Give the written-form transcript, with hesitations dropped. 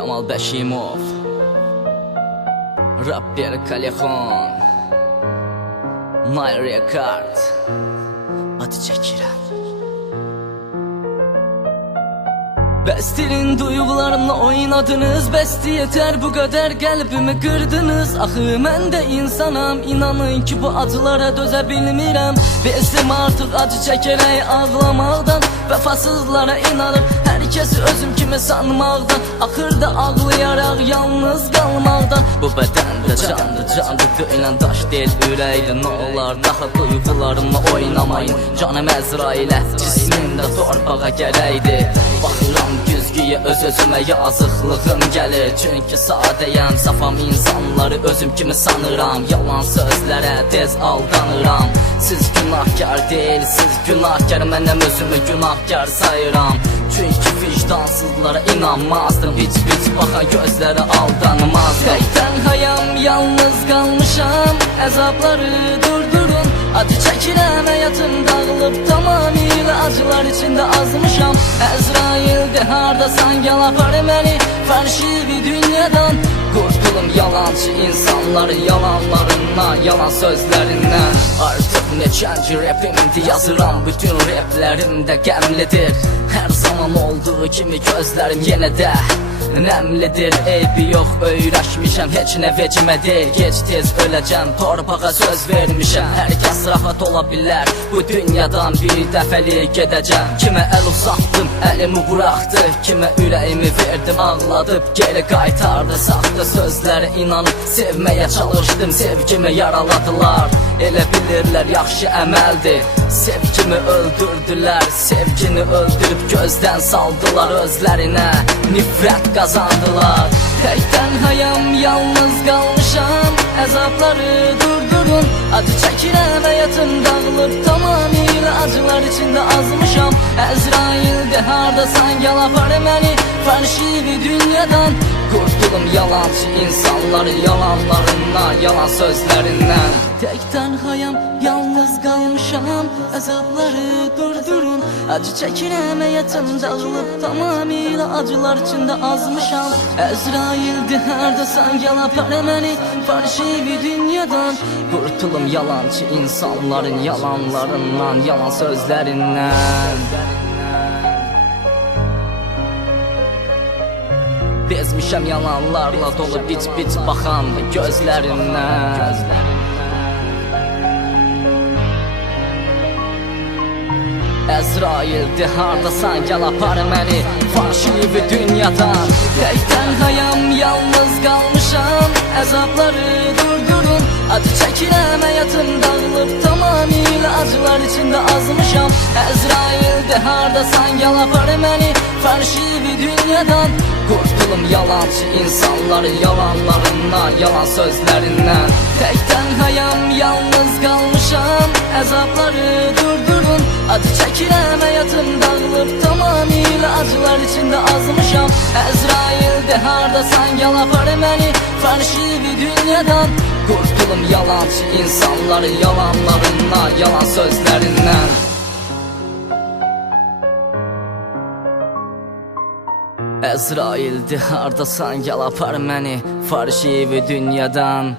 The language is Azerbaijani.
Kemal Bəşimov, rapper Kalexon, Nile Record, adı çəkirəm. Bəstirin duyğularımla oynadınız, bəsti yetər bu qədər qəlbimi qırdınız. Axı mən də insanam, inanın ki bu acılara dözə bilmirəm. Bezdim artıq acı çəkərək ağlamaqdan, vəfasızlara inanıb hər kəsi özüm kimi sanmaqdan, axırda ağlayaraq yalnız qalmaqdan. Bu bədəndə candı döyülən daş deyil ürəkdir. Nə olar daha duyğularımla oynamayın, canım Əzrailə, cismimdə torpağa gərəkdir. Baxıram güzgüyə öz-özümə yazıqlığım gəlir, çünki sadəyəm, safam insanları özüm kimi sanıram. Yalan sözlərə tez aldanıram. Siz günahkar deyilsiz, günahkar mənəm, özümü günahkar sayıram. Çünki vicdansızlara inanmazdım, bic-bic baxan gözləri aldanmazdım. Tək tənhayam, yalnız qalmışam, əzabları durdurun. Acı çəkirəm, həyatım dağılıb, tamamilə acılar içində azmışam. Əzraildir, hardasan, gəl apar məni fərşivi dünyadan. Qurtulum yalancı insanların yalanlarından, yalan sözlərindən. Artıq neçənci rapimdi yazıram, bütün raplərimdə qəmlidir. Hər zaman olduğu kimi gözlərim yenə də nəmlidir. Eybi yox, öyrəşmişəm, heç nə vecimə deyil. Gec tez öləcəm, torpağa söz vermişəm. Hər kəs rahat ola bilər, bu dünyadan bir dəfəlik gedəcəm. Kimə əl uzatdım, əlimi buraxdı, kimə ürəyimi verdim, ağladıb geri qaytardı. Saxta sözlərə inanıb sevməyə çalışdım, sevgimi yaraladılar. Elə bilirlər yaxşı əməldir, sevgimi öldürdülər. Sevgini öldürüb gözdən saldılar, özlərinə nifrət qazandılar. Tək tənhayam, yalnız qalmışam, əzabları durdurun. Acı çəkirəm, həyatım dağılıb, tamamilə acılar içində azmışam. Əzraildir, hardasan, gəl apar məni fərşivi dünyadan. Qurtulum yalancı insanların yalanlarından, yalan sözlərindən. Tək tənhayam, yalnız qalmışam, əzabları durdurun. Acı çəkirəm, həyatım dağılıb, tamamilə acılar içində azmışam. Əzraildir, hardasan, gəl apar məni fərşivi dünyadan. Qurtulum yalancı insanların yalanlarından, yalan sözlərindən. Bezmişəm yalanlarla dolu bic-bic baxan gözlərindən. Əzraildir, hardasan, gəl apar məni fərşivi dünyadan. Tək tənhayam, yalnız qalmışam, əzabları durdurun. Acı çəkirəm, həyatım dağılıb, tamamilə acılar içində azmışam. Əzraildir, hardasan, gəl apar məni fərşivi dünyadan. Qurtulum yalancı insanların yalanlarından, yalan sözlərindən. Tək tənhayam, yalnız qalmışam, əzabları durdurun. Acı çəkirəm, həyatım dağılıb, tamamilə acılar içində azmışam. Əzraildir, hardasan, gəl apar məni fərşivi dünyadan. Qurtulum yalancı insanların yalanlarından, yalan sözlərindən. Əzraildir, hardasan, gəl apar məni fərşivi dünyadan.